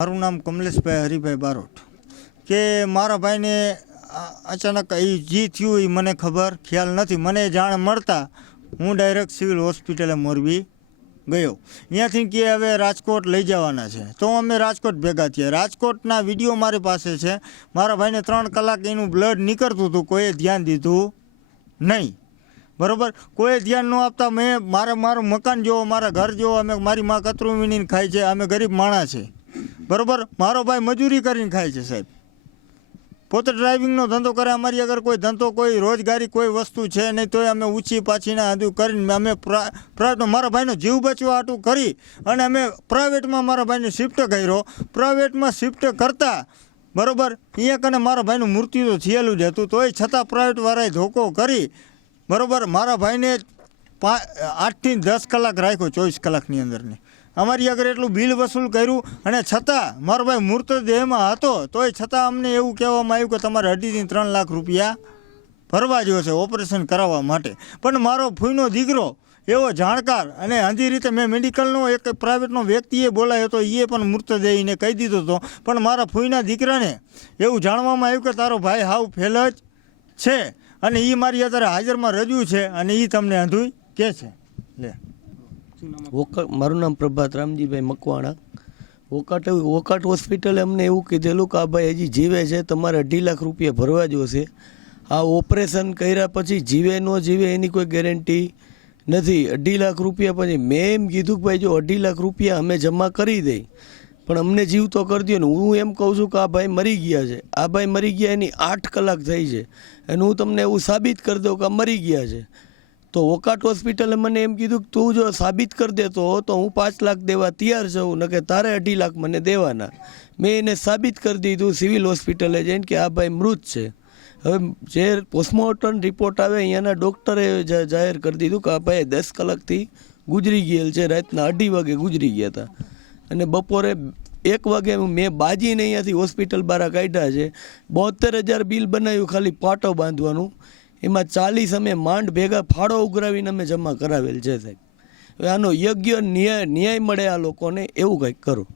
મારું નામ કમલેશભાઈ હરિભાઈ બારોટ કે મારા ભાઈને અચાનક એ જે થયું એ મને ખબર ખ્યાલ નથી. મને જાણ મળતા હું ડાયરેક્ટ સિવિલ હોસ્પિટલે મોરબી ગયો. ત્યાંથી કે હવે રાજકોટ લઈ જવાના છે, તો અમે રાજકોટ ભેગા થયા. રાજકોટના વિડીયો મારી પાસે છે. મારા ભાઈને 3 કલાક એનું બ્લડ નીકળતું હતું, કોઈએ ધ્યાન દીધું નહીં. બરાબર, કોઈ ધ્યાન ન આપતા મેં મારું મકાન જોવો, મારા ઘર જોવો. અમે મારી માં કતરું વીણીને ખાય છે, અમે ગરીબ માણસ છે. બરાબર, મારો ભાઈ મજૂરી કરીને ખાય છે સાહેબ, પોતે ડ્રાઇવિંગનો ધંધો કરે. અમારી આગળ કોઈ ધંધો, કોઈ રોજગારી, કોઈ વસ્તુ છે નહીં, તોય અમે ઊંચી પાછીના આદુ કરીને અમે પ્રાઇવેટમાં મારા ભાઈનો જીવ બચવા આટું કરી અને અમે પ્રાઇવેટમાં મારા ભાઈને શિફ્ટ કર્યો. પ્રાઇવેટમાં શિફ્ટ કરતાં બરાબર અહીંયા કને મારા ભાઈનું મૃત્યુ તો થયેલું જ હતું, તોય છતાં પ્રાઇવેટવાળાએ ધોકો કરી બરાબર મારા ભાઈને 8 થી 10 કલાક રાખ્યો, 24 કલાકની અંદરની. અમારી આગળ એટલું બિલ વસૂલ કર્યું અને છતાં મારો ભાઈ મૃતદેહમાં હતો, તોય છતાં અમને એવું કહેવામાં આવ્યું કે તમારે 2.5 થી 3 લાખ રૂપિયા ભરવા જોશે ઓપરેશન કરાવવા માટે. પણ મારો ફૂઈનો દીકરો એવો જાણકાર અને હજી રીતે મેં મેડિકલનો એક પ્રાઇવેટનો વ્યક્તિએ બોલાયો હતો, એ પણ મૃતદેહીને કહી દીધો હતો. પણ મારા ફૂઈના દીકરાને એવું જાણવામાં આવ્યું કે તારો ભાઈ હાવ ફેલ જ છે અને એ મારી અત્યારે હાજરમાં રજૂ છે અને એ તમને અંધુય કહે છે. લે, મારું નામ પ્રભાત રામજીભાઈ મકવાણા. વોકાટ હોસ્પિટલે અમને એવું કીધેલું કે આ ભાઈ હજી જીવે છે, તમારે 2.5 લાખ રૂપિયા ભરવા જોશે. આ ઓપરેશન કર્યા પછી જીવે ન જીવે એની કોઈ ગેરંટી નથી. 2.5 લાખ રૂપિયા પછી મેં એમ કીધું કે ભાઈ જો 2.5 લાખ રૂપિયા અમે જમા કરી દઈ, પણ અમને જીવ તો કરી દો ને. હું એમ કહું છું કે આ ભાઈ મરી ગયા છે, આ ભાઈ મરી ગયા એની 8 કલાક થઈ છે અને હું તમને એવું સાબિત કરી દઉં કે આ મરી ગયા છે. તો વોકાટ હોસ્પિટલે મને એમ કીધું કે તું જો સાબિત કરી દેતો હો તો હું 5 લાખ દેવા તૈયાર છું, ને કે તારે 2.5 લાખ મને દેવાના. મેં એને સાબિત કરી દીધું સિવિલ હોસ્પિટલે જઈને કે આ ભાઈ મૃત છે. હવે જે પોસ્ટમોર્ટમ રિપોર્ટ આવે અહીંયાના ડૉક્ટરે જાહેર કરી દીધું કે આ ભાઈ 10 કલાકથી ગુજરી ગયેલ છે. રાતના 2:30 વાગે ગુજરી ગયા હતા અને બપોરે 1 વાગે મેં બાજીને અહીંયાથી હોસ્પિટલ બહાર કાઢ્યા છે. 72,000 બિલ બનાવ્યું ખાલી પાટો બાંધવાનું, એમાં 40 અમે માંડ ભેગા ફાળો ઉઘરાવીને અમે જમા કરાવેલ છે સાહેબ. હવે આનો યોગ્ય ન્યાય મળે આ લોકોને, એવું કંઈક કરો.